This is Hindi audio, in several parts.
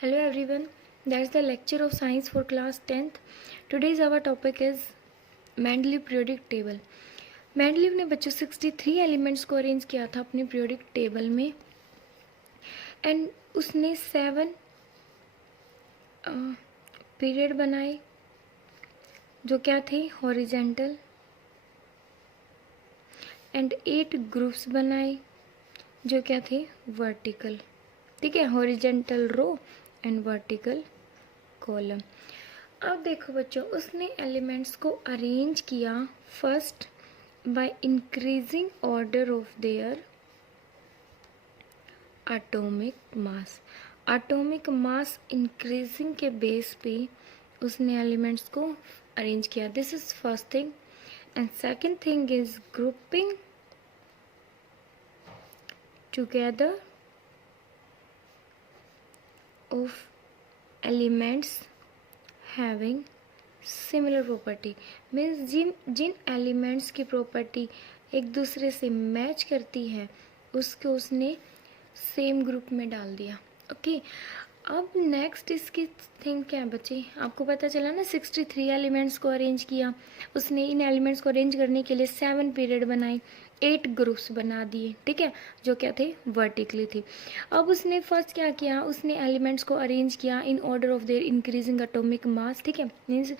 Hello everyone, that's the lecture of science for class 10th. Today's our topic is Mendeleev periodic table. Mendeleev ने बच्चों 63 एलिमेंट्स को अरेंज किया था अपने पीरियोडिक टेबल में एंड उसने 7 पीरियड बनाए जो क्या थे हॉरिजेंटल एंड 8 ग्रुप्स बनाए जो क्या थे वर्टिकल. ठीक है, horizontal row and vertical column. अब देखो बच्चों, उसने एलिमेंट्स को अरेंज किया first by increasing order of their atomic mass. Atomic mass increasing के बेस पे उसने एलिमेंट्स को अरेंज किया. This is first thing. And second thing is grouping together of elements having similar property. Means जिन एलिमेंट्स की प्रॉपर्टी एक दूसरे से मैच करती है उसको उसने सेम ग्रुप में डाल दिया. ओके, अब नेक्स्ट इसकी थिंग क्या है बच्चे, आपको पता चला ना 63 एलिमेंट्स को अरेंज किया उसने. इन एलिमेंट्स को अरेंज करने के लिए 7 पीरियड बनाए, 8 ग्रुप्स बना दिए. ठीक है, जो क्या थे वर्टिकली थे. अब उसने फर्स्ट क्या किया, उसने एलिमेंट्स को अरेंज किया in order of their increasing atomic mass. ठीक है, मीन्स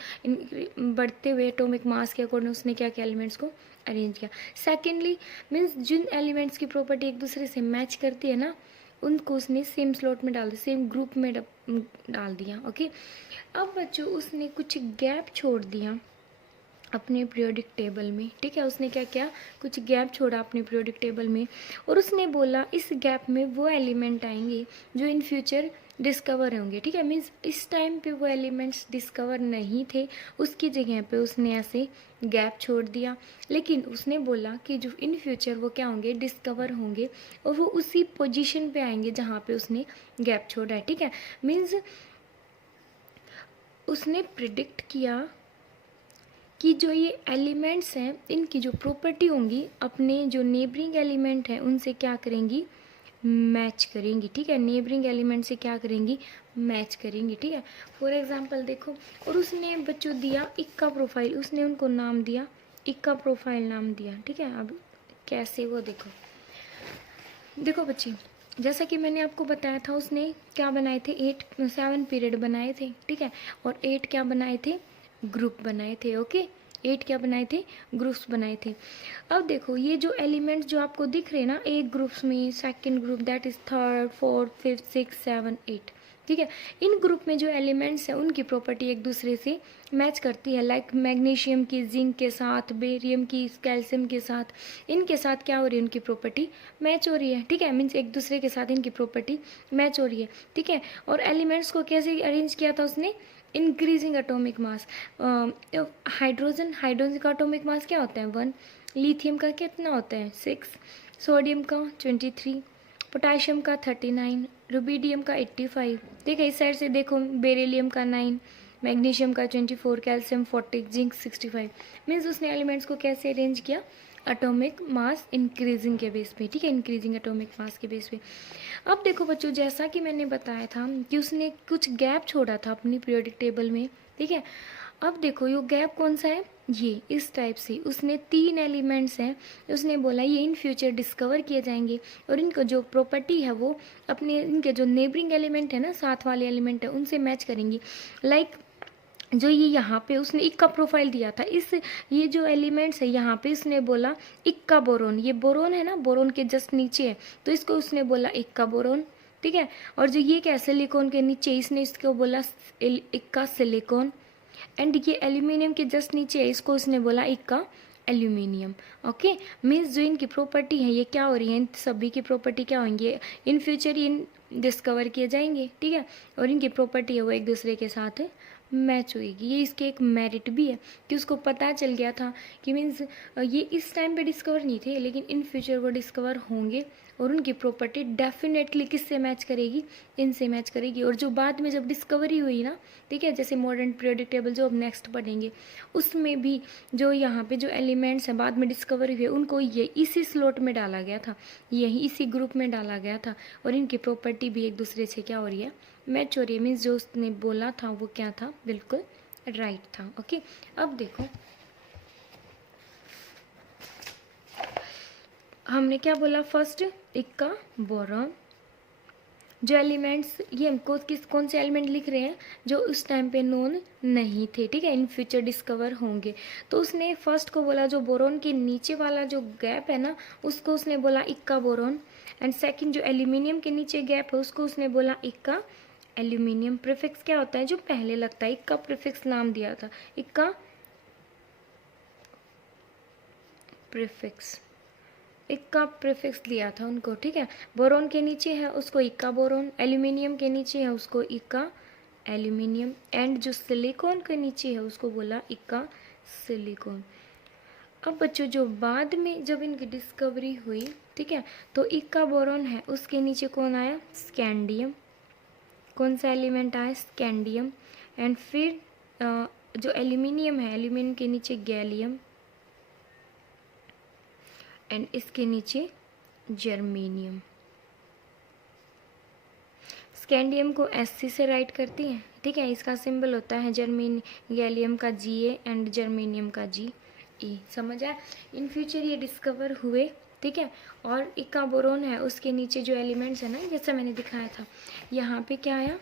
बढ़ते हुए एटॉमिक मास के अकॉर्डिंग उसने क्या किया, एलिमेंट्स को अरेंज किया. सेकेंडली मीन्स जिन एलिमेंट्स की प्रॉपर्टी एक दूसरे से मैच करती है ना उनको उसने सेम स्लॉट में डाल दिया, सेम ग्रुप में डाल दिया. ओके, अब बच्चों उसने कुछ गैप छोड़ दिया अपने पीरियोडिक टेबल में. ठीक है, उसने क्या किया, कुछ गैप छोड़ा अपने पीरियोडिक टेबल में और उसने बोला इस गैप में वो एलिमेंट आएंगे जो इन फ्यूचर डिस्कवर होंगे. ठीक है, मीन्स इस टाइम पे वो एलिमेंट्स डिस्कवर नहीं थे, उसकी जगह पे उसने ऐसे गैप छोड़ दिया. लेकिन उसने बोला कि जो इन फ्यूचर वो क्या होंगे, डिस्कवर होंगे और वो उसी पोजीशन पे आएंगे जहाँ पे उसने गैप छोड़ा है. ठीक है, मीन्स उसने प्रिडिक्ट किया कि जो ये एलिमेंट्स हैं इनकी जो प्रॉपर्टी होंगी अपने जो नेबरिंग एलिमेंट हैं उनसे क्या करेंगी, मैच करेंगी. ठीक है, नेबरिंग एलिमेंट से क्या करेंगी, मैच करेंगी. ठीक है, फॉर एग्जांपल देखो, और उसने बच्चों दिया इक्का प्रोफाइल, उसने उनको नाम दिया इक्का प्रोफाइल नाम दिया. ठीक है, अब कैसे वो देखो बच्चे, जैसा कि मैंने आपको बताया था उसने क्या बनाए थे, 7 पीरियड बनाए थे. ठीक है, और 8 क्या बनाए थे, ग्रुप बनाए थे. ओके, 8 क्या बनाए थे, ग्रुप्स बनाए थे. अब देखो ये जो एलिमेंट्स जो आपको दिख रहे हैं ना एक ग्रुप्स में, second group that is third, fourth, fifth, 6, 7, 8. ठीक है, इन ग्रुप में जो एलिमेंट्स हैं उनकी प्रॉपर्टी एक दूसरे से मैच करती है. लाइक मैग्नीशियम की जिंक के साथ, बेरियम की कैल्शियम के साथ, इनके साथ क्या हो रही है, उनकी प्रॉपर्टी मैच हो रही है. ठीक है, मीन्स एक दूसरे के साथ इनकी प्रॉपर्टी मैच हो रही है. ठीक है, और एलिमेंट्स को कैसे अरेंज किया था उसने, इंक्रीजिंग एटॉमिक मास. हाइड्रोजन का एटॉमिक मास क्या होता है, 1. लिथियम का कितना होता है, 6. सोडियम का 23. पोटाशियम का 39. रुबीडियम का 85. ठीक है, इस साइड से देखो बेरिलियम का 9. मैग्नीशियम का 24. कैल्शियम 40. जिंक 65. मीन्स उसने एलिमेंट्स को कैसे अरेंज किया, एटॉमिक मास इंक्रीजिंग के बेस पे. ठीक है, इंक्रीजिंग एटॉमिक मास के बेस पे. अब देखो बच्चों, जैसा कि मैंने बताया था कि उसने कुछ गैप छोड़ा था अपनी पीरियोडिक टेबल में. ठीक है, अब देखो ये गैप कौन सा है, ये इस टाइप से उसने 3 एलिमेंट्स हैं, उसने बोला ये इन फ्यूचर डिस्कवर किए जाएंगे और इनको जो प्रॉपर्टी है वो अपने इनके जो नेबरिंग एलिमेंट है ना, साथ वाले एलिमेंट है उनसे मैच करेंगी. लाइक जो ये यहाँ पे उसने इक्का प्रोफाइल दिया था, इस ये जो एलिमेंट्स है यहाँ पे उसने बोला इक्का बोरोन, ये बोरोन है ना, बोरोन के जस्ट नीचे है तो इसको उसने बोला इक्का बोरोन. ठीक है, और जो ये क्या सिलिकॉन के नीचे इसने इसको बोला इक्का सिलिकॉन. एंड ये एल्यूमिनियम के जस्ट नीचे है, इसको उसने बोला इक्का एल्यूमिनियम. ओके, मीन्स जो इनकी प्रॉपर्टी है ये क्या हो रही है, इन सभी की प्रॉपर्टी क्या होंगी, इन फ्यूचर इन डिस्कवर किए जाएंगे. ठीक है, और इनकी प्रॉपर्टी है वो एक दूसरे के साथ मैच होएगी. ये इसके एक मेरिट भी है कि उसको पता चल गया था कि मीन्स ये इस टाइम पे डिस्कवर नहीं थे लेकिन इन फ्यूचर वो डिस्कवर होंगे और उनकी प्रॉपर्टी डेफिनेटली किससे मैच करेगी, इनसे मैच करेगी। और जो बाद में जब डिस्कवरी हुई ना, ठीक है, जैसे मॉडर्न पीरियोडिक टेबल जो अब नेक्स्ट पढ़ेंगे, उसमें भी जो यहाँ पे जो एलिमेंट्स हैं बाद में डिस्कवरी हुए उनको ये इसी स्लॉट में डाला गया था, यही इसी ग्रुप में डाला गया था। और इनकी प्रॉपर्टी भी एक दूसरे से क्या हो रही है, मैच हो रही है। मीन्स जो उसने बोला था वो क्या था, बिल्कुल राइट था। ओके, अब देखो हमने क्या बोला, फर्स्ट इक्का बोरॉन, जो एलिमेंट्स, ये हमको कौन से एलिमेंट लिख रहे हैं जो उस टाइम पे नोन नहीं थे, ठीक है, इन फ्यूचर डिस्कवर होंगे। तो उसने फर्स्ट को बोला जो बोरॉन के नीचे वाला जो गैप है ना, उसको उसने बोला इक्का बोरॉन। एंड सेकंड जो एल्यूमिनियम के नीचे गैप है उसको उसने बोला इक्का एल्यूमिनियम। प्रीफिक्स क्या होता है, जो पहले लगता है, इक्का प्रीफिक्स नाम दिया था, इक्का प्रीफिक्स, इक्का प्रीफिक्स दिया था उनको, ठीक है। बोरोन के नीचे है उसको इक्का बोरोन, एल्यूमिनियम के नीचे है उसको इक्का एल्यूमिनियम, एंड जो सिलिकॉन के नीचे है उसको बोला इक्का सिलिकॉन। अब बच्चों जो बाद में जब इनकी डिस्कवरी हुई, ठीक है, तो इक्का बोरोन है उसके नीचे कौन आया, स्कैंडियम। कौन सा एलिमेंट आया, स्कैंडियम। एंड फिर जो एल्यूमिनियम है, एल्यूमिनियम के नीचे गैलियम, एंड इसके नीचे जर्मेनियम। स्कैंडियम को Sc से राइट करती हैं, ठीक है, इसका सिंबल होता है गैलियम का Ga एंड जर्मेनियम का Ge। समझ आया। इन फ्यूचर ये डिस्कवर हुए, ठीक है। और इक्का बोरोन है उसके नीचे जो एलिमेंट्स है ना, जैसा मैंने दिखाया था, यहाँ पे क्या आया,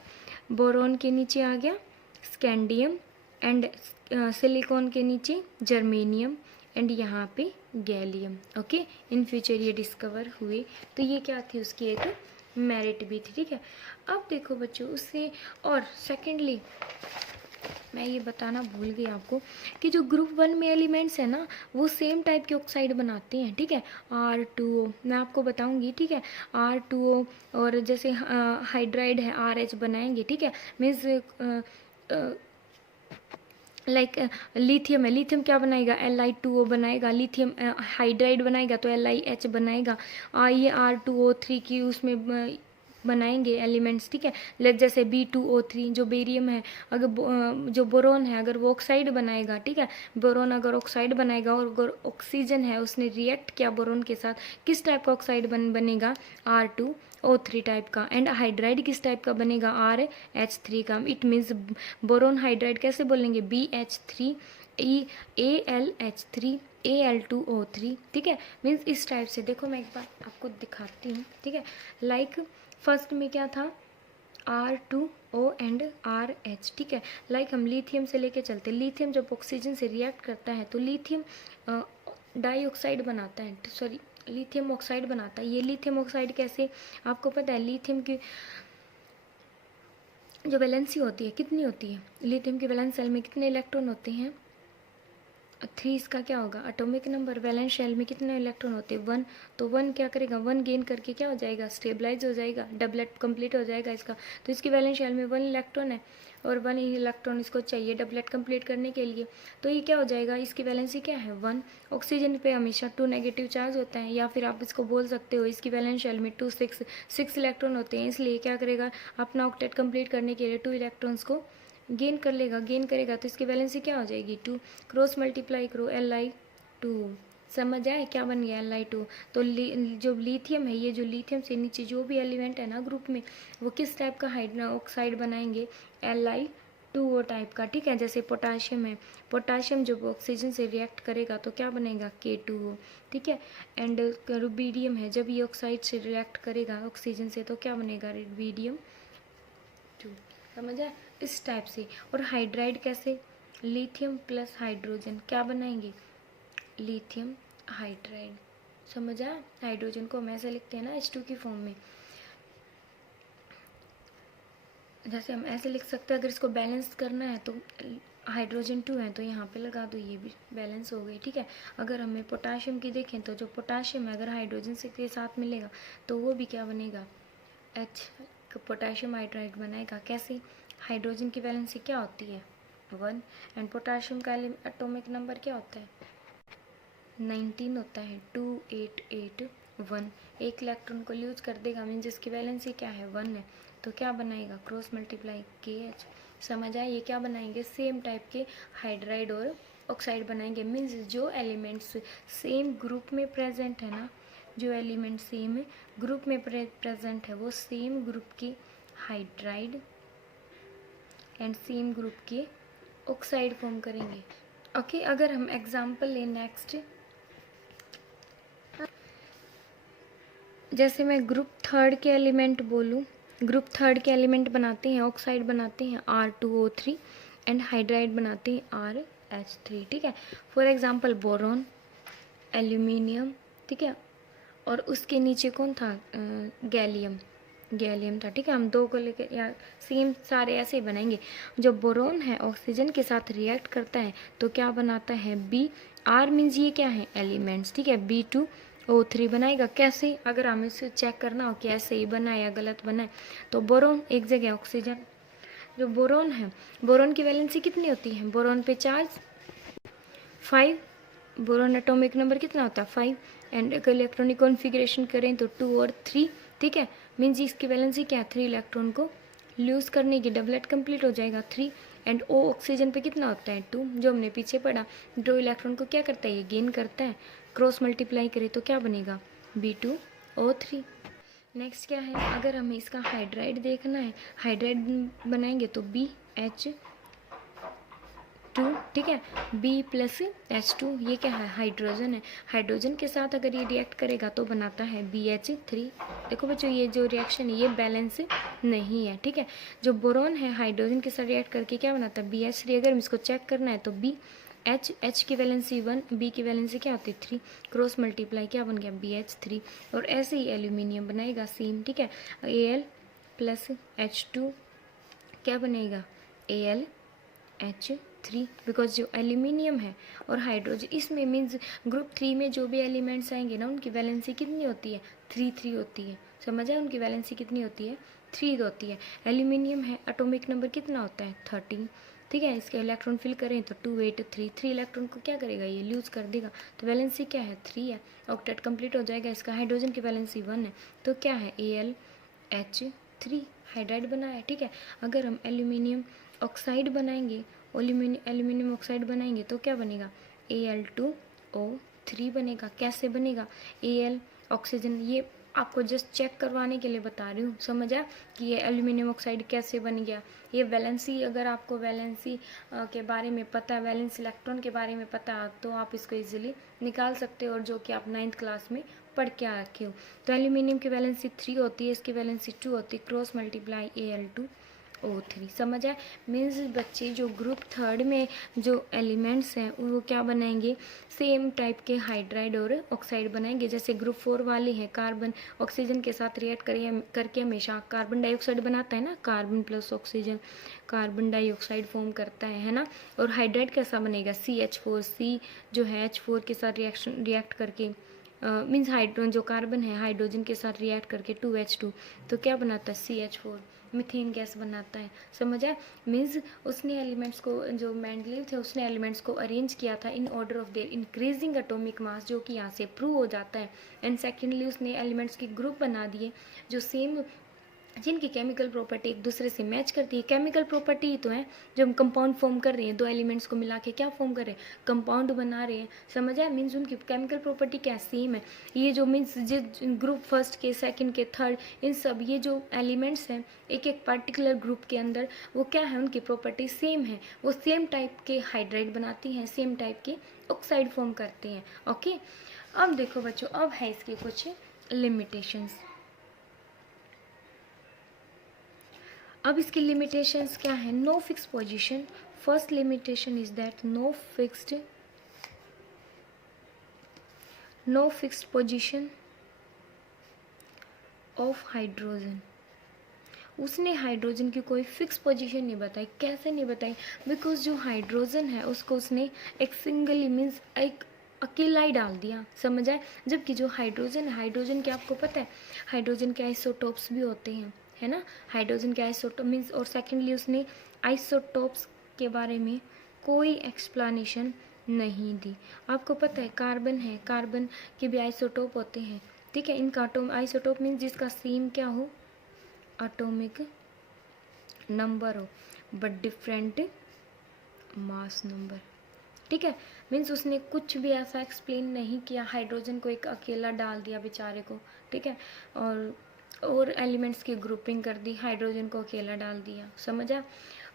बोरोन के नीचे आ गया स्कैंडियम, एंड सिलिकॉन के नीचे जर्मेनियम, एंड यहाँ पे गैलियम। ओके, इन फ्यूचर ये डिस्कवर हुए, तो ये क्या थी, उसकी एक मेरिट भी थी, ठीक है। अब देखो बच्चों उससे, और सेकेंडली मैं ये बताना भूल गई आपको कि जो ग्रुप 1 में एलिमेंट्स है ना, वो सेम टाइप के ऑक्साइड बनाते हैं, ठीक है। R2O मैं आपको बताऊंगी, ठीक है। R2O और जैसे हाइड्राइड है RH बनाएंगे, ठीक है। मीन्स लाइक लिथियम है, लिथियम क्या बनाएगा, Li2O बनाएगा, लिथियम हाइड्राइड बनाएगा तो LiH बनाएगा। ये R2O3 की उसमें बनाएंगे एलिमेंट्स, ठीक है। जैसे B2O3 जो बेरियम है, अगर जो बोरोन है अगर वो ऑक्साइड बनाएगा, ठीक है, बोरोन अगर ऑक्साइड बनाएगा और अगर ऑक्सीजन है उसने रिएक्ट किया बोरोन के साथ, किस टाइप का ऑक्साइड बनेगा, R2O3 टाइप का। एंड हाइड्राइड किस टाइप का बनेगा, RH3 का। इट मीन्स बोरोन हाइड्राइड कैसे बोलेंगे, BH3 ALH3 Al2O3, ठीक है। मीन्स इस टाइप से। देखो मैं एक बार आपको दिखाती हूँ, ठीक है। लाइक फर्स्ट में क्या था, R2O एंड RH, ठीक है। लाइक हम लिथियम से लेके चलते, लिथियम जब ऑक्सीजन से रिएक्ट करता है तो लिथियम डाइऑक्साइड बनाता है, सॉरी लिथियम ऑक्साइड बनाता है। ये लिथियम ऑक्साइड कैसे, आपको पता है लिथियम की जो वैलेंसी होती है कितनी होती है, लिथियम की वैलेंस सेल में कितने इलेक्ट्रॉन होते हैं, 3। इसका क्या होगा, एटॉमिक नंबर। वैलेंस शेल में कितने इलेक्ट्रॉन होते हैं, 1। तो 1 क्या करेगा, 1 गेन करके क्या हो जाएगा, स्टेबलाइज हो जाएगा, डबलेट कंप्लीट हो जाएगा इसका। तो इसकी वैलेंस शेल में 1 इलेक्ट्रॉन है और 1 इलेक्ट्रॉन इसको चाहिए डबलेट कंप्लीट करने के लिए। तो ये क्या हो जाएगा, इसकी वैलेंसी क्या है, 1। ऑक्सीजन पे हमेशा 2 नेगेटिव चार्ज होता है, या फिर आप इसको बोल सकते हो इसकी वैलेंस शेल में 2 6 इलेक्ट्रॉन होते हैं। इसलिए क्या करेगा, अपना ऑक्टेट कंप्लीट करने के लिए 2 इलेक्ट्रॉन्स को गेन कर लेगा, गेन करेगा तो इसकी वैलेंसी क्या हो जाएगी, 2। क्रॉस मल्टीप्लाई करो, Li2। समझ आए क्या बन गया, Li2। तो जो लिथियम है, ये जो लिथियम से नीचे जो भी एलिमेंट है ना ग्रुप में, वो किस टाइप का ऑक्साइड बनाएंगे, Li2O टाइप का, ठीक है। जैसे पोटाशियम है, पोटाशियम जब ऑक्सीजन से रिएक्ट करेगा तो क्या बनेगा, K2O, ठीक है। एंड रुबीडियम है, जब ये ऑक्साइड से रिएक्ट करेगा ऑक्सीजन से तो क्या बनेगा, रुबीडियम 2। समझ आए, इस टाइप से। और हाइड्राइड कैसे, लिथियम प्लस हाइड्रोजन क्या बनाएंगे, लिथियम हाइड्राइड। समझ आया, हाइड्रोजन को हम ऐसे लिखते हैं ना H2 की फॉर्म में, जैसे हम ऐसे लिख सकते हैं। अगर इसको बैलेंस करना है तो हाइड्रोजन 2 है तो यहाँ पे लगा दो, ये भी बैलेंस हो गई, ठीक है। अगर हमें पोटाशियम की देखें तो जो पोटाशियम है अगर हाइड्रोजन से के साथ मिलेगा तो वो भी क्या बनेगा, H पोटाशियम हाइड्राइड बनाएगा। कैसे, हाइड्रोजन की वैलेंसी क्या होती है, 1। एंड पोटाशियम का एटॉमिक नंबर क्या होता है, 19 होता है, 288 1, एक इलेक्ट्रॉन को लूज कर देगा, मीन्स जिसकी वैलेंसी क्या है 1 है, तो क्या बनाएगा क्रॉस मल्टीप्लाई KH। समझ आए, ये क्या बनाएंगे सेम टाइप के हाइड्राइड और ऑक्साइड बनाएंगे। मीन्स जो एलिमेंट्स सेम ग्रुप में प्रेजेंट है ना, जो एलिमेंट सेम ग्रुप में प्रेजेंट है वो सेम ग्रुप के हाइड्राइड एंड सेम ग्रुप के ऑक्साइड फॉर्म करेंगे। ओके, अगर हम एग्जांपल लें नेक्स्ट, जैसे मैं ग्रुप थर्ड के एलिमेंट बोलूँ, ग्रुप थर्ड के एलिमेंट बनाते हैं, ऑक्साइड बनाते हैं R2O3 एंड हाइड्राइड बनाते हैं RH3, ठीक है। फॉर एग्जांपल बोरॉन, एल्यूमिनियम, ठीक है, और उसके नीचे कौन था गैलियम, गैलियम था, ठीक है। हम दो को लेकर या सेम सारे ऐसे ही बनाएंगे। जो बोरॉन है ऑक्सीजन के साथ रिएक्ट करता है तो क्या बनाता है Br, मीन्स ये क्या है एलिमेंट्स, ठीक है, B2O3 बनाएगा। कैसे, अगर हमें इसे चेक करना हो कि ऐसे ही बना है या गलत बना है, तो बोरॉन एक जगह ऑक्सीजन, जो बोरॉन है, बोरॉन की वैलेंसी कितनी होती है, बोरॉन पे चार्ज 5, बोरॉन एटॉमिक नंबर कितना होता है 5, एंड इलेक्ट्रॉनिक कॉन्फ़िगरेशन करें तो 2 और 3, ठीक है। मीन्स इसकी वैलेंसी क्या है 3 इलेक्ट्रॉन को लूज करने की, डबलेट कंप्लीट हो जाएगा 3, एंड O ऑक्सीजन पे कितना होता है 2, जो हमने पीछे पढ़ा, 2 इलेक्ट्रॉन को क्या करता है ये गेन करता है, क्रॉस मल्टीप्लाई करें तो क्या बनेगा B2O3। नेक्स्ट क्या है, अगर हमें इसका हाइड्राइड देखना है, हाइड्राइड बनाएंगे तो BH2, ठीक है, B+H2, ये क्या है हाइड्रोजन है, हाइड्रोजन के साथ अगर ये रिएक्ट करेगा तो बनाता है BH3। देखो बच्चों ये जो रिएक्शन है ये बैलेंस नहीं है, ठीक है। जो बोरॉन है हाइड्रोजन के साथ रिएक्ट करके क्या बनाता है BH3। अगर इसको चेक करना है तो H की वैलेंसी 1, B की वैलेंसी क्या होती है 3, क्रॉस मल्टीप्लाई क्या बन गया BH3। और ऐसे ही एल्यूमिनियम बनाएगा सेम, ठीक है, Al+H2 क्या बनेगा AlH3, बिकॉज जो एल्यूमिनियम है और हाइड्रोजन इसमें मीन्स ग्रुप 3 में जो भी एलिमेंट्स आएंगे ना उनकी वैलेंसी कितनी होती है 3 होती है। समझ आए, उनकी वैलेंसी कितनी होती है 3 होती है। एल्यूमिनियम है एटॉमिक नंबर कितना होता है 13, ठीक है। इसके इलेक्ट्रॉन फिल करें तो 2 8 3, 3 इलेक्ट्रॉन को क्या करेगा ये लूज कर देगा, तो वैलेंसी क्या है 3 है, ऑक्टेट कंप्लीट हो जाएगा। इसका हाइड्रोजन की वैलेंसी 1 है तो क्या है AlH3 हाइड्राइड बना है, ठीक है। अगर हम एल्यूमिनियम ऑक्साइड बनाएंगे, एल्यूमिनियम ऑक्साइड बनाएंगे तो क्या बनेगा Al2O3 बनेगा। कैसे बनेगा Al ऑक्सीजन, ये आपको जस्ट चेक करवाने के लिए बता रही हूँ, समझ आया कि ये एल्यूमिनियम ऑक्साइड कैसे बन गया। ये वैलेंसी, अगर आपको वैलेंसी के बारे में पता है, वैलेंस इलेक्ट्रॉन के बारे में पता है तो आप इसको इजीली निकाल सकते हो, और जो कि आप 9th क्लास में पढ़ के आ रखे हो। तो एल्यूमिनियम की वैलेंसी 3 होती है, इसकी वैलेंसी 2 होती है, क्रॉस मल्टीप्लाई Al2O3। समझ आए, मीन्स बच्चे जो ग्रुप थर्ड में जो एलिमेंट्स हैं वो क्या बनाएंगे सेम टाइप के हाइड्राइड और ऑक्साइड बनाएंगे। जैसे ग्रुप 4 वाले हैं, कार्बन ऑक्सीजन के साथ रिएक्ट करके हमेशा कार्बन डाइऑक्साइड बनाता है ना, carbon plus oxygen carbon dioxide form करता है ना। और हाइड्राइड कैसा बनेगा CH4, C जो है H4 के साथ रिएक्ट करके मीन्स हाइड्रोजन जो कार्बन है हाइड्रोजन के साथ रिएक्ट करके 2H2 तो क्या बनाता है CH4, मीथेन गैस बनाता है। समझ आया, मीन्स उसने एलिमेंट्स को, जो मेंडलीव थे उसने एलिमेंट्स को अरेंज किया था in order of their increasing atomic mass, जो कि यहाँ से प्रूव हो जाता है। एंड सेकेंडली उसने एलिमेंट्स के ग्रुप बना दिए जो सेम, जिनकी केमिकल प्रॉपर्टी एक दूसरे से मैच करती है। केमिकल प्रॉपर्टी ही तो है, जो हम कंपाउंड फॉर्म कर रहे हैं, दो एलिमेंट्स को मिला के क्या फॉर्म कर रहे हैं कंपाउंड बना रहे हैं। समझ आया, मीन्स उनकी केमिकल प्रॉपर्टी क्या सेम है। ये जो मीन्स ग्रुप फर्स्ट के सेकंड के थर्ड इन सब ये जो एलिमेंट्स हैं एक एक पर्टिकुलर ग्रुप के अंदर वो क्या है उनकी प्रॉपर्टी सेम है, वो सेम टाइप के हाइड्राइड बनाती हैं, सेम टाइप के ऑक्साइड फॉर्म करते हैं। ओके, अब देखो बच्चों, अब है इसके कुछ लिमिटेशंस। अब इसकी लिमिटेशंस क्या है, no fix position. First limitation is that no fixed position of hydrogen. उसने हाइड्रोजन की कोई फिक्स पोजीशन नहीं बताई। कैसे नहीं बताई, बिकॉज जो हाइड्रोजन है उसको उसने एक सिंगल मीन्स एक अकेला ही डाल दिया। समझ आए, जबकि जो हाइड्रोजन है, हाइड्रोजन के आपको पता है हाइड्रोजन के आइसोटोप्स भी होते हैं, है ना, हाइड्रोजन के आइसोटोप मीन्स। और सेकेंडली उसने आइसोटोप्स के बारे में कोई एक्सप्लेनेशन नहीं दी। आपको पता है कार्बन है, कार्बन के भी आइसोटोप होते हैं, ठीक है। इनका आइसोटोप मीन्स जिसका सेम क्या हो, एटॉमिक नंबर हो बट डिफरेंट मास नंबर, ठीक है। मीन्स उसने कुछ भी ऐसा एक्सप्लेन नहीं किया, हाइड्रोजन को एक अकेला डाल दिया बेचारे को, ठीक है, और एलिमेंट्स की ग्रुपिंग कर दी, हाइड्रोजन को अकेला डाल दिया, समझा।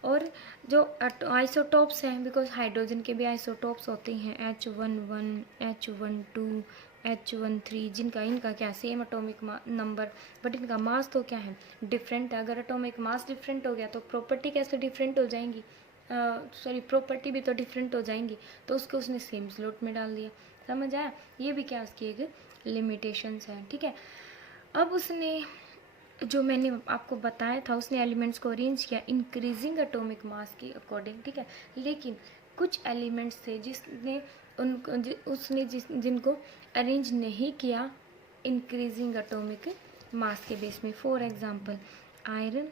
और जो आइसोटोप्स हैं, बिकॉज हाइड्रोजन के भी आइसोटोप्स होते हैं, H11, H12, H13, जिनका इनका क्या सेम एटॉमिक नंबर, बट इनका मास तो क्या है, डिफरेंट है। अगर एटॉमिक मास डिफरेंट हो गया तो प्रॉपर्टी कैसे डिफरेंट हो जाएंगी, प्रॉपर्टी भी तो डिफरेंट हो जाएंगी, तो उसको उसने सेम स्लॉट में डाल दिया, समझ आया। ये भी क्या उसकी एक लिमिटेशंस है, ठीक है। अब उसने जो मैंने आपको बताया था, उसने एलिमेंट्स को अरेंज किया इंक्रीजिंग एटॉमिक मास के अकॉर्डिंग, ठीक है। लेकिन कुछ एलिमेंट्स थे उसने जिनको अरेंज नहीं किया इंक्रीजिंग एटॉमिक मास के बेस में। For example iron,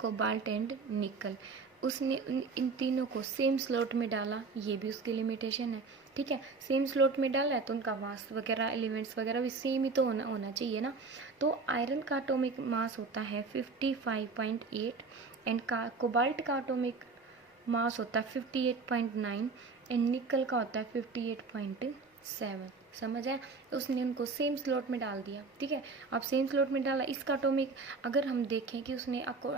cobalt and निकल, उसने इन तीनों को सेम स्लॉट में डाला, ये भी उसकी लिमिटेशन है, ठीक है। सेम स्लॉट में डाला है तो उनका मास वगैरह, एलिमेंट्स वगैरह भी सेम ही तो होना चाहिए ना। तो आयरन का एटॉमिक मास होता है 55.8 एंड कोबाल्ट का एटॉमिक मास होता है 58.9 एंड निकल का होता है 58.7, समझ आया। उसने उनको सेम स्लॉट में डाल दिया, ठीक है। अब सेम स्लॉट में डाला, इसका एटॉमिक अगर हम देखें कि उसने आपको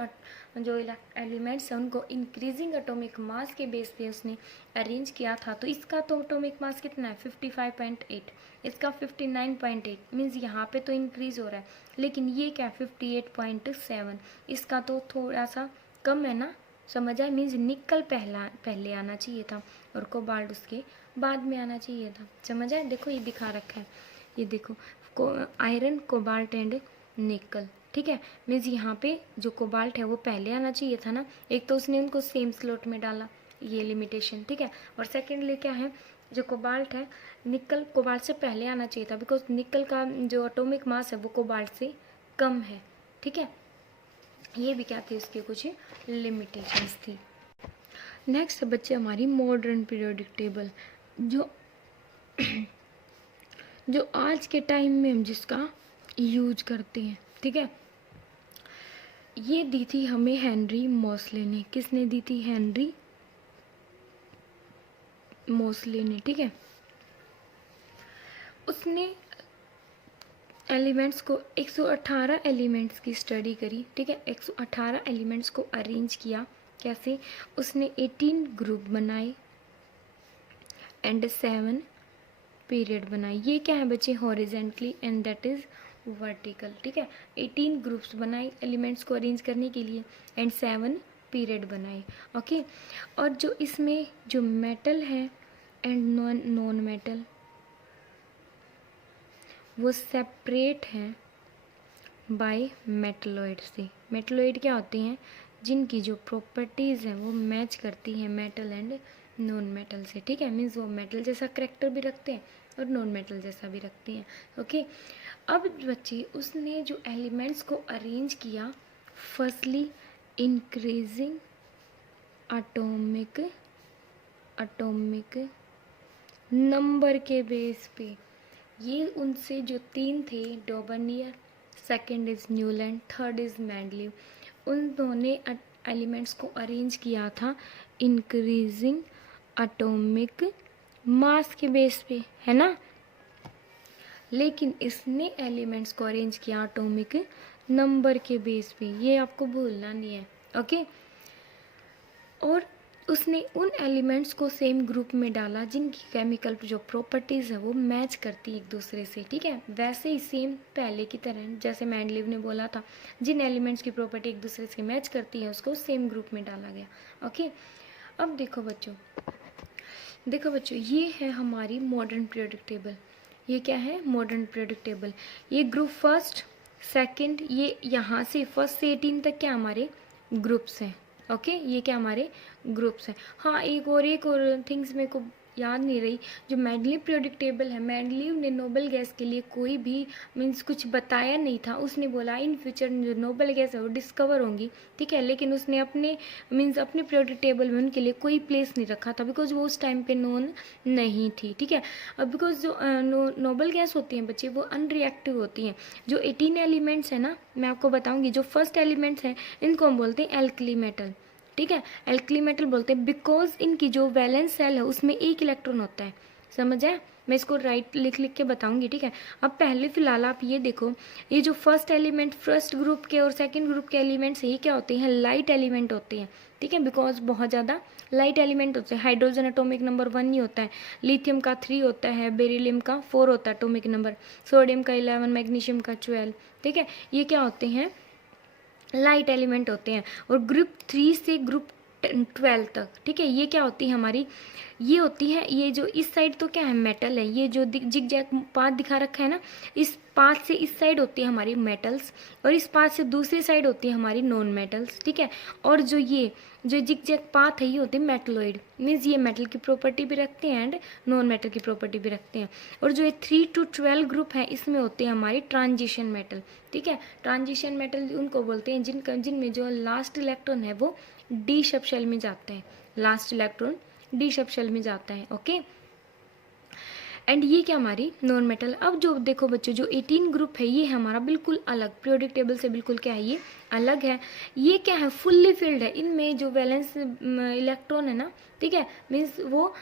जो एलिमेंट्स हैं उनको इंक्रीजिंग एटॉमिक मास के बेस पे उसने अरेंज किया था, तो इसका तो एटॉमिक मास कितना है 55.8, इसका 59.8, मीन्स यहाँ पे तो इंक्रीज हो रहा है, लेकिन ये क्या 58.7, इसका तो थोड़ा सा कम है ना, समझ आए। मीन्स निकल पहले आना चाहिए था और कोबाल्ट उसके बाद में आना चाहिए था, समझ आए। देखो ये दिखा रखा है, ये देखो आयरन, कोबाल्ट एंड निकल, ठीक है। मीन्स यहाँ पे जो कोबाल्ट है वो पहले आना चाहिए था ना, एक तो उसने उनको सेम स्लॉट में डाला, ये लिमिटेशन, ठीक है। और सेकेंडली क्या है, जो कोबाल्ट है, निकल कोबाल्ट से पहले आना चाहिए था, बिकॉज निकल का जो एटॉमिक मास है वो कोबाल्ट से कम है, ठीक है। ये भी क्या थी, उसकी कुछ लिमिटेशंस थी। नेक्स्ट बच्चे हमारी मॉडर्न पीरियोडिक टेबल, जो आज के टाइम में हम जिसका यूज करते हैं, ठीक है। ये दी थी हमें हेनरी मोसले ने, किसने दी थी, हेनरी मोसले ने, ठीक है। उसने एलिमेंट्स को 118 एलिमेंट्स की स्टडी करी, ठीक है। 118 एलिमेंट्स को अरेंज किया, कैसे, उसने 18 ग्रुप बनाए एंड 7 पीरियड बनाए। ये क्या है बच्चे, horizontally and that is vertical, ठीक है। 18 ग्रुप्स बनाए एलिमेंट्स को अरेंज करने के लिए एंड 7 पीरियड बनाए, ओके। और जो इसमें जो मेटल है एंड नॉन मेटल वो सेपरेट हैं बाय मेटलॉइड से। मेटलॉइड क्या होते हैं, जिनकी जो प्रॉपर्टीज़ हैं वो मैच करती हैं मेटल एंड नॉन मेटल से, ठीक है। मीन्स वो मेटल जैसा करैक्टर भी रखते हैं और नॉन मेटल जैसा भी रखते हैं, ओके। अब बच्चे उसने जो एलिमेंट्स को अरेंज किया, फर्स्टली इंक्रीजिंग एटॉमिक नंबर के बेस पे। ये उनसे जो 3 थे, Dobereiner, second is Newland, third is Mendeleev, उन दोनों एलिमेंट्स को अरेंज किया था इंक्रीजिंग एटॉमिक मास के बेस पे, है ना। लेकिन इसने एलिमेंट्स को अरेंज किया एटॉमिक नंबर के बेस पे, ये आपको भूलना नहीं है, ओके। और उसने उन एलिमेंट्स को सेम ग्रुप में डाला जिनकी केमिकल जो प्रॉपर्टीज़ है वो मैच करती एक दूसरे से, ठीक है। वैसे ही सेम पहले की तरह जैसे मेंडलीव ने बोला था, जिन एलिमेंट्स की प्रॉपर्टी एक दूसरे से मैच करती है उसको सेम ग्रुप में डाला गया, ओके। अब देखो बच्चों, ये है हमारी मॉडर्न पीरियोडिक टेबल। ये क्या है, मॉडर्न पीरियोडिक टेबल। ये ग्रुप फर्स्ट, सेकेंड, ये यहाँ से फर्स्ट से 18 तक क्या हमारे ग्रुप्स हैं, ओके। ये क्या हमारे ग्रुप्स हैं। हाँ, एक और थिंग्स मेरे को याद नहीं रही, जो मेंडलीव पीरियोडिक टेबल है, मेंडलीव ने नोबल गैस के लिए कोई भी मीन्स कुछ बताया नहीं था। उसने बोला इन फ्यूचर जो नोबल गैस है वो डिस्कवर होंगी, ठीक है, लेकिन उसने अपने मीन्स अपने पीरियोडिक टेबल में उनके लिए कोई प्लेस नहीं रखा था, बिकॉज वो उस टाइम पे नोन नहीं थी, ठीक है। अब बिकॉज जो नोबल गैस होती हैं बच्चे वो अनरिएक्टिव होती हैं। जो 18 एलिमेंट्स है ना, मैं आपको बताऊंगी, जो फर्स्ट एलिमेंट्स हैं इनको हम बोलते हैं एल्कली मेटल, ठीक है, एल्कली मेटल बोलते हैं, बिकॉज इनकी जो वैलेंस सेल है उसमें एक इलेक्ट्रॉन होता है, समझ आए। मैं इसको राइट लिख लिख के बताऊंगी, ठीक है। अब पहले फिलहाल आप ये देखो, ये जो फर्स्ट एलिमेंट, फर्स्ट ग्रुप के और सेकंड ग्रुप के एलिमेंट्स ये क्या होते हैं, लाइट एलिमेंट होते हैं, ठीक है, बिकॉज बहुत ज़्यादा लाइट एलिमेंट होते हैं। हाइड्रोजन एटॉमिक नंबर 1 ही होता है, लिथियम का 3 होता है, बेरिलियम का 4 होता है एटॉमिक नंबर, सोडियम का 11, मैग्नीशियम का 12, ठीक है, ये क्या होते हैं, लाइट एलिमेंट होते हैं। और ग्रुप 3 से ग्रुप 12 तक, ठीक है, ये क्या होती है हमारी, ये होती है, ये जो इस साइड तो क्या है मेटल है, ये जो जिग जैग पाथ दिखा रखा है ना, इस पाथ से इस साइड होती है हमारी मेटल्स और इस पाथ से दूसरी साइड होती है हमारी नॉन मेटल्स, ठीक है। और जो ये जो जिग जैग पाथ है ये होते हैं मेटलॉइड, मीन्स ये मेटल की प्रॉपर्टी भी रखते हैं एंड नॉन मेटल की प्रॉपर्टी भी रखते हैं। और जो ये 3 to 12 ग्रुप है इसमें होते हैं हमारी ट्रांजिशन मेटल, ठीक है। ट्रांजिशन मेटल उनको बोलते हैं जिनमें जो लास्ट इलेक्ट्रॉन है वो डी सब शेल में जाता है, last electron d sub shell में जाता है, ओके। एंड ये क्या हमारी नॉन मेटल। अब जो देखो बच्चों, जो 18 ग्रुप है ये है हमारा बिल्कुल अलग, पीरियोडिक टेबल से बिल्कुल क्या है, ये अलग है। ये क्या है, फुल्ली फिल्ड है, इनमें जो वैलेंस इलेक्ट्रॉन है ना, ठीक है, मीन्स वो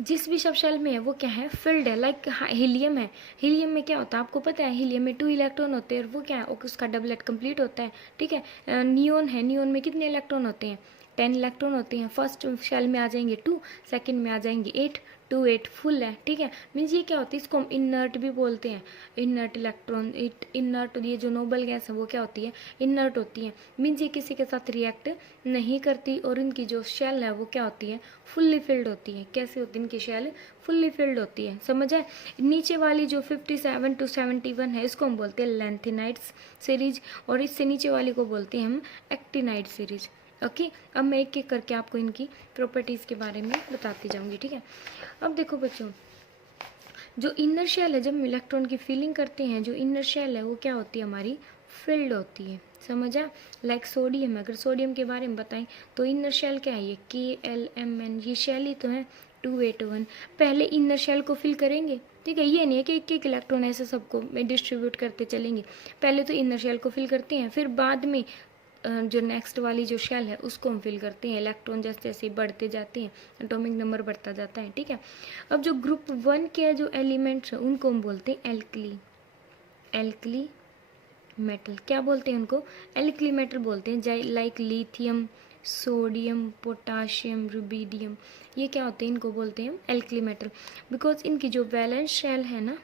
जिस भी सब शेल में है वो क्या है, फिल्ड है, लाइक हीलियम है। हीलियम में क्या होता है आपको पता है, हीलियम में 2 इलेक्ट्रॉन होते हैं और वो क्या है, उसका डबलेट कंप्लीट होता है, ठीक है। नियोन है, नियोन में कितने इलेक्ट्रॉन होते हैं, 10 इलेक्ट्रॉन होते हैं। फर्स्ट शेल में आ जाएंगे 2, सेकंड में आ जाएंगे 8, 2 8 फुल है, ठीक है। मीन्स ये क्या होती है, इसको हम इनर्ट भी बोलते हैं, इनर्ट इलेक्ट्रॉन, इनर्ट, ये जो नोबल गैस है वो क्या होती है, इनर्ट होती है, मीन्स ये किसी के साथ रिएक्ट नहीं करती। और इनकी जो शेल है वो क्या होती है, फुल्ली फिल्ड होती है। कैसे होती है इनकी शेल, फुल्ली फिल्ड होती है, समझ आए। नीचे वाली जो 57 to 71 है इसको हम बोलते हैं लेंथेनाइड्स सीरीज, और इससे नीचे वाली को बोलते हैं हम एक्टिनाइड सीरीज, ओके। अब मैं एक एक करके आपको इनकी प्रॉपर्टीज़ के बारे में बताती जाऊंगी, ठीक है। अब देखो बच्चों, जो इनर शेल है, जब हम इलेक्ट्रॉन की फीलिंग करते हैं, जो इनर शेल है वो क्या होती है हमारी, फिल्ड होती है, समझा। लाइक सोडियम, अगर सोडियम के बारे में बताएं तो इनर शेल क्या है, ये KLMN, ये शेल ही तो है 281। पहले इनर शेल को फिल करेंगे, ठीक है, ये नहीं है कि एक एक इलेक्ट्रॉन ऐसे सबको डिस्ट्रीब्यूट करते चलेंगे, पहले तो इनर शेल को फिल करते हैं, फिर बाद में जो नेक्स्ट वाली जो शेल है उसको हम फिल करते हैं। इलेक्ट्रॉन जैसे जैसे बढ़ते जाते हैं एटॉमिक नंबर बढ़ता जाता है, ठीक है। अब जो ग्रुप 1 के जो एलिमेंट्स हैं उनको हम बोलते हैं एल्कली मेटल। क्या बोलते हैं उनको, एल्कली मेटल बोलते हैं, like lithium, sodium, potassium, rubidium, ये क्या होते हैं, इनको बोलते हैं एल्कली मेटल। बिकॉज इनकी जो वैलेंस शेल है ना,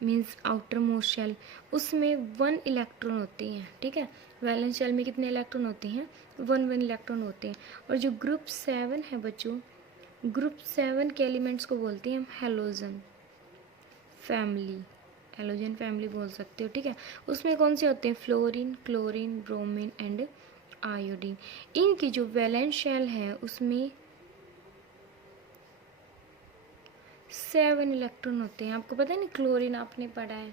मीन्स आउटर मोस्ट शेल, उसमें 1 इलेक्ट्रॉन होते हैं, ठीक है। वैलेंस शेल में कितने इलेक्ट्रॉन होते हैं, 1 इलेक्ट्रॉन होते हैं। और जो ग्रुप 7 है बच्चों, ग्रुप 7 के एलिमेंट्स को बोलते हैं हम हैलोजन फैमिली बोल सकते हो, ठीक है। उसमें कौन से होते हैं, fluorine, chlorine, bromine and iodine. इनकी जो वैलेंस शेल है उसमें 7 इलेक्ट्रॉन होते हैं। आपको पता है ना, क्लोरीन आपने पढ़ा है,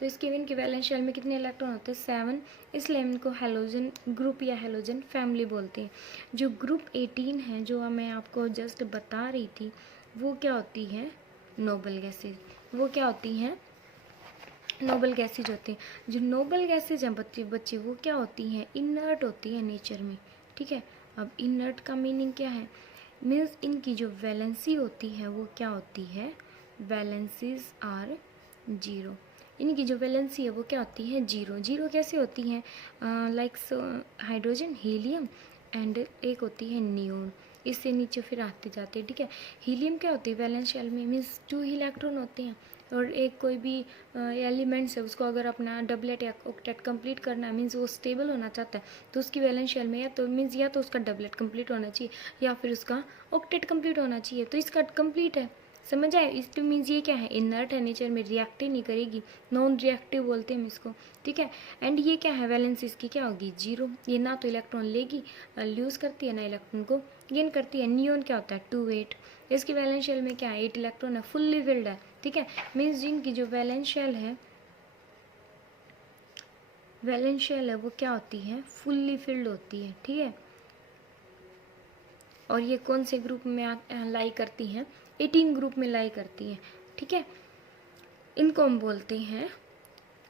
तो इसके इनके वैलेंस शेल में कितने इलेक्ट्रॉन होते हैं, 7, इसलिए हम इनको हैलोजन ग्रुप या हैलोजन फैमिली बोलते हैं। जो ग्रुप 18 है, जो मैं आपको जस्ट बता रही थी, वो क्या होती है, नोबल गैसेज। वो क्या होती हैं, नोबल गैसेज होती हैं। जो नोबल गैसेज हैं बच्चे वो क्या होती हैं, इनर्ट होती है नेचर में, ठीक है। अब इनर्ट का मीनिंग क्या है, मीन्स इनकी जो वैलेंसी होती है वो क्या होती है, वैलेंसीज आर 0। इनकी जो वैलेंसी है वो क्या होती है, 0। 0 कैसे होती हैं, लाइक हाइड्रोजन, हीलियम एंड एक होती है नियोन, इससे नीचे फिर आते जाते हैं, ठीक है। हीलियम क्या होती है, वैलेंस शेल में मीन्स 2 इलेक्ट्रॉन होते हैं। और एक कोई भी एलिमेंट्स है उसको अगर अपना डबलेट या ऑक्टेट कंप्लीट करना है, मीन्स वो स्टेबल होना चाहता है, तो उसकी वैलेंस शेल में या तो मीन्स या तो उसका डबलेट कंप्लीट होना चाहिए या फिर उसका ऑक्टेट कंप्लीट होना चाहिए। तो इसका कंप्लीट है, समझ आए? इस मीन्स ये क्या है, इनर्ट है नेचर में, रिएक्ट ही नहीं करेगी, नॉन रिएक्टिव बोलते हैं हम इसको, ठीक है। एंड ये क्या है, वैलेंस इसकी क्या होगी, जीरो। ये ना तो इलेक्ट्रॉन लेगी, लूज करती है, ना इलेक्ट्रॉन को गेन करती है। नियॉन क्या होता है, 2 8। इसकी वैलेंस शेल में क्या है, 8 इलेक्ट्रॉन है, फुल्ली फिल्ड है, ठीक है। मीन्स जिनकी जो वैलेंस शेल है, वैलेंस शेल है वो क्या होती है, फुल्ली फिल्ड होती है, ठीक है। और ये कौन से ग्रुप में लाई करती हैं, 18 ग्रुप में लाई करती हैं, ठीक है। इनको हम बोलते हैं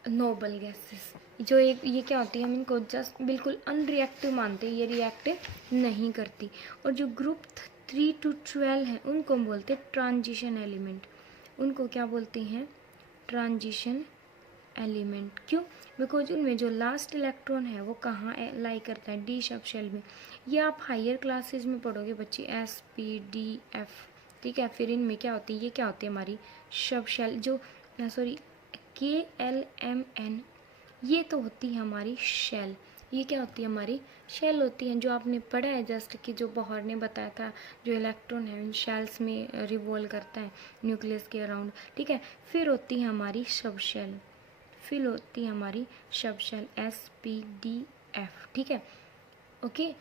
नोबल गैसेस। जो एक ये क्या होती है, हम इनको जस्ट बिल्कुल अनरिएक्टिव मानते हैं, ये रिएक्टिव नहीं करती। और जो ग्रुप 3 to 12 है उनको हम बोलते हैं ट्रांजिशन एलिमेंट। उनको क्या बोलते हैं, ट्रांजिशन एलिमेंट। क्यों, बिकॉज उनमें जो लास्ट इलेक्ट्रॉन है वो कहाँ लाई करता है, डी सब शेल में। ये आप हायर क्लासेस में पढ़ोगे बच्चे, SPDF, ठीक है। फिर इनमें क्या होती है, ये क्या होती है हमारी सब शेल, जो सॉरी KLMN, ये तो होती है हमारी शेल। ये क्या होती है, हमारी शेल होती है, जो आपने पढ़ा है जस्ट कि जो बॉहर ने बताया था, जो इलेक्ट्रॉन है इन शेल्स में रिवॉल्व करता है न्यूक्लियस के अराउंड, ठीक है। फिर होती है हमारी सब शेल, फिर होती है हमारी सब शेल SPDF, ठीक है, ओके।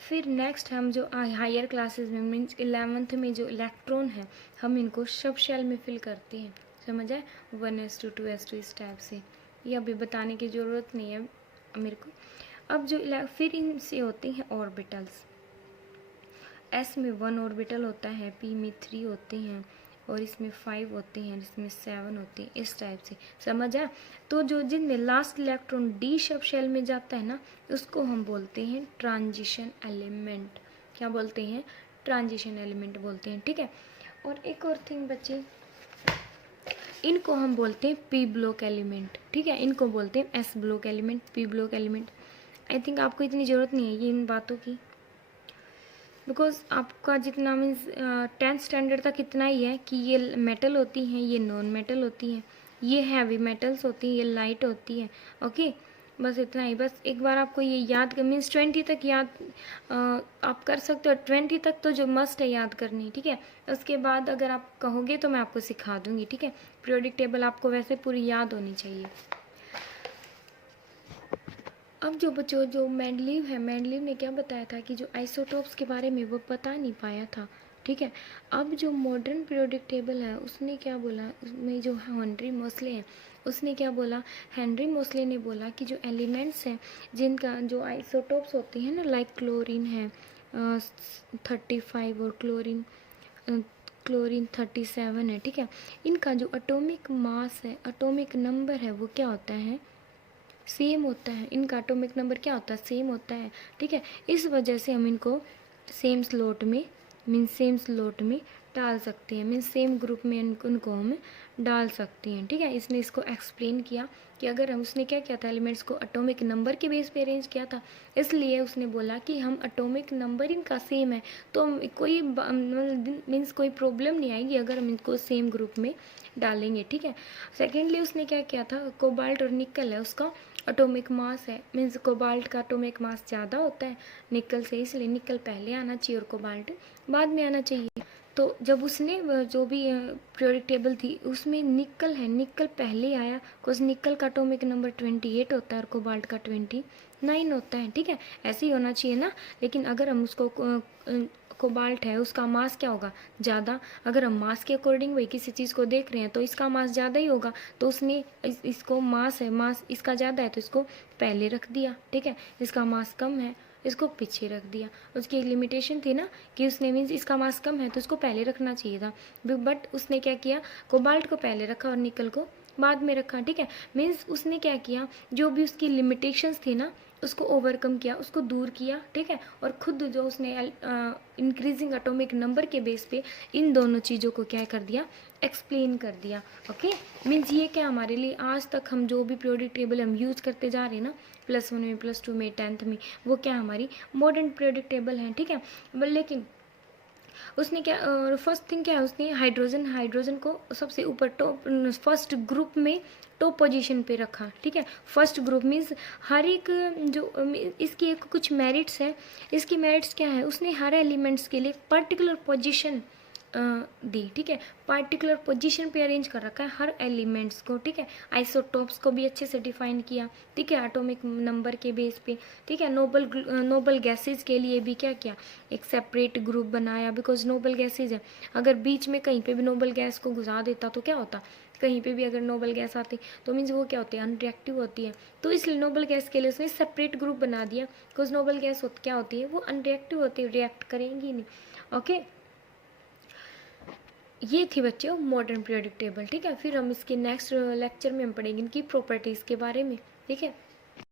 फिर नेक्स्ट हम जो हायर क्लासेस में मीन्स 11th में जो इलेक्ट्रॉन है, हम इनको सब शेल में फिल करते हैं, समझ आए, 1s2 2s2 इस टाइप से। ये अभी बताने की ज़रूरत नहीं है मेरे को। अब जो फिर इनसे होते हैं ऑर्बिटल्स। S में 1 ऑर्बिटल होता है, P में 3 होते हैं, और इसमें 5 होते हैं, इसमें 7 होते हैं, इस टाइप से, समझ आया। तो जो जिनमें last electron d sub shell में जाता है ना, उसको हम बोलते हैं ट्रांजिशन एलिमेंट। क्या बोलते हैं, ट्रांजिशन एलिमेंट बोलते हैं, ठीक है। और एक और थिंग बच्चे, इनको हम बोलते हैं P ब्लॉक एलिमेंट, ठीक है। इनको बोलते हैं S block element, P block element. I think आपको इतनी ज़रूरत नहीं है ये इन बातों की, बिकॉज आपका जितना मीन्स 10th स्टैंडर्ड तक इतना ही है कि ये मेटल होती हैं, ये नॉन मेटल होती हैं, ये हैवी मेटल्स होती हैं, ये लाइट होती है, ओके। बस इतना ही, बस एक बार आपको ये याद कर, मीन्स 20 तक याद आप कर सकते हो, 20 तक तो जो मस्ट है याद करनी, ठीक है। उसके बाद अगर आप कहोगे तो मैं आपको सिखा दूंगी, ठीक है। पीरियोडिक टेबल आपको वैसे पूरी याद होनी चाहिए। अब जो बच्चों जो मेंडलीव है, मेंडलीव ने क्या बताया था कि जो आइसोटोप्स के बारे में वो बता नहीं पाया था, ठीक है। अब जो मॉडर्न पीरियोडिक टेबल है उसने क्या बोला, उसमें जो हेनरी मोसले हैं उसने क्या बोला, हेनरी मोसले ने बोला कि जो एलिमेंट्स हैं जिनका जो आइसोटोप्स होते हैं ना, लाइक क्लोरीन है 35 और क्लोरीन 37 है, ठीक है। इनका जो एटॉमिक मास है, एटॉमिक नंबर है, वो क्या होता है, सेम होता है। इनका एटॉमिक नंबर क्या होता है, सेम होता है, ठीक है। इस वजह से हम इनको सेम स्लॉट में डाल सकते हैं, मीन्स सेम ग्रुप में उनको हम डाल सकते हैं, ठीक है। इसने इसको एक्सप्लेन किया कि अगर हम, उसने क्या किया था, एलिमेंट्स को एटॉमिक नंबर के बेस पे अरेंज किया था, इसलिए उसने बोला कि हम एटॉमिक नंबर इनका सेम है तो हम कोई मीन्स कोई प्रॉब्लम नहीं आएगी अगर हम इनको सेम ग्रुप में डालेंगे, ठीक है। सेकेंडली उसने क्या किया था, कोबाल्ट और निकल है, उसका एटॉमिक मास है, मीन्स कोबाल्ट का एटॉमिक मास ज़्यादा होता है निकल से, इसलिए निकल पहले आना चाहिए और कोबाल्ट बाद में आना चाहिए। तो जब उसने जो भी पीरियोडिक टेबल थी उसमें निकल है, निकल पहले आया, बिकॉज निकल का एटॉमिक नंबर 28 होता है और कोबाल्ट का 29 होता है, ठीक है। ऐसे ही होना चाहिए ना। लेकिन अगर हम उसको कोबाल्ट है उसका मास क्या होगा, ज़्यादा, अगर हम मास के अकॉर्डिंग वही किसी चीज़ को देख रहे हैं तो इसका मास ज़्यादा ही होगा, तो उसने इसको मास है, मास इसका ज़्यादा है तो इसको पहले रख दिया, ठीक है। इसका मास कम है, इसको पीछे रख दिया। उसकी एक लिमिटेशन थी ना कि उसने मीन्स इसका मास कम है तो उसको पहले रखना चाहिए था, बट उसने क्या किया, कोबाल्ट को पहले रखा और निकल को बाद में रखा, ठीक है। मीन्स उसने क्या किया, जो भी उसकी लिमिटेशंस थी ना उसको ओवरकम किया, उसको दूर किया, ठीक है। और खुद जो उसने इंक्रीजिंग एटॉमिक नंबर के बेस पे इन दोनों चीज़ों को क्या कर दिया, एक्सप्लेन कर दिया, ओके। मीन्स ये क्या हमारे लिए आज तक हम जो भी पीरियोडिक टेबल हम यूज़ करते जा रहे हैं ना, +1 में, +2 में, 10th में, वो क्या हमारी मॉडर्न पीरियोडिक टेबल है, ठीक है। लेकिन उसने क्या, फर्स्ट थिंग क्या है, उसने हाइड्रोजन को सबसे ऊपर टॉप फर्स्ट ग्रुप में टॉप पोजीशन पे रखा, ठीक है। फर्स्ट ग्रुप मीन्स हर एक जो इसकी एक कुछ मेरिट्स है, इसकी मेरिट्स क्या है, उसने हर एलिमेंट्स के लिए पर्टिकुलर पोजीशन दी, ठीक है। पार्टिकुलर पोजीशन पे अरेंज कर रखा है हर एलिमेंट्स को, ठीक है। आइसोटोप्स को भी अच्छे से डिफाइन किया, ठीक है, एटॉमिक नंबर के बेस पे, ठीक है। नोबल गैसेज के लिए भी क्या किया, एक सेपरेट ग्रुप बनाया, बिकॉज नोबल गैसेज है, अगर बीच में कहीं पे भी नोबल गैस को घुसा देता तो क्या होता, कहीं पे भी अगर नोबल गैस आती तो मीन्स वो क्या होती है, अनरिएक्टिव होती है। तो इसलिए नोबल गैस के लिए उसने सेपरेट ग्रुप बना दिया, बिकॉज नोबल गैस क्या होती है, वो अनरिएक्टिव होती है, रिएक्ट करेंगी नहीं। ओके, ये थी बच्चों मॉडर्न पीरियोडिक टेबल, ठीक है। फिर हम इसके नेक्स्ट लेक्चर में हम पढ़ेंगे इनकी प्रॉपर्टीज़ के बारे में, ठीक है।